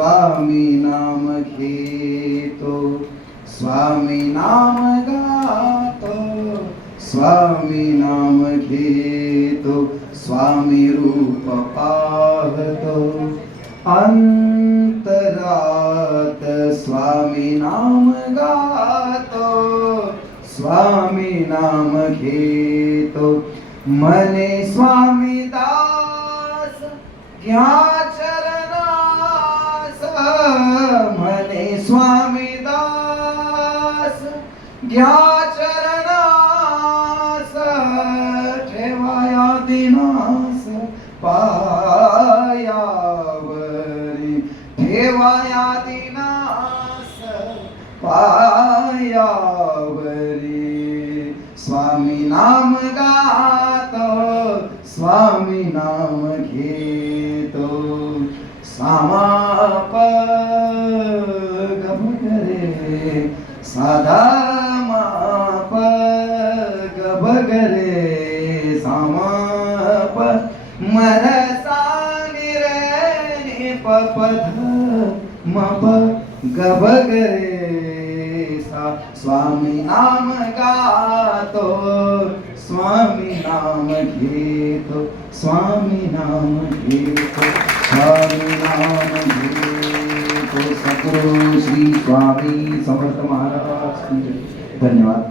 स्वामी नाम घेतो, स्वामी नाम गातो, स्वामी नाम घेतो, स्वामी रूप पाहतो, अंतरात स्वामी नाम गातो, स्वामी नाम घेतो, मने स्वामी दास घ्या चरणास, मने स्वामी दास घ्या चरणास, ठेवाया दिनास पायावरी, ठेवाया दिनास पायावरी, स्वामी नाम गातो, स्वामी नाम घेतो, सामाप गबगरे, साधा माप गबगरे, सामाप मरसा निरे पपध मप गबगरे, स्वामी नाम गातो, स्वामी नाम घेतो, स्वामी नाम घेतो, स्वामी नाम घेतो. सद्गुरु श्री स्वामी समर्थ महाराज की जय. धन्यवाद.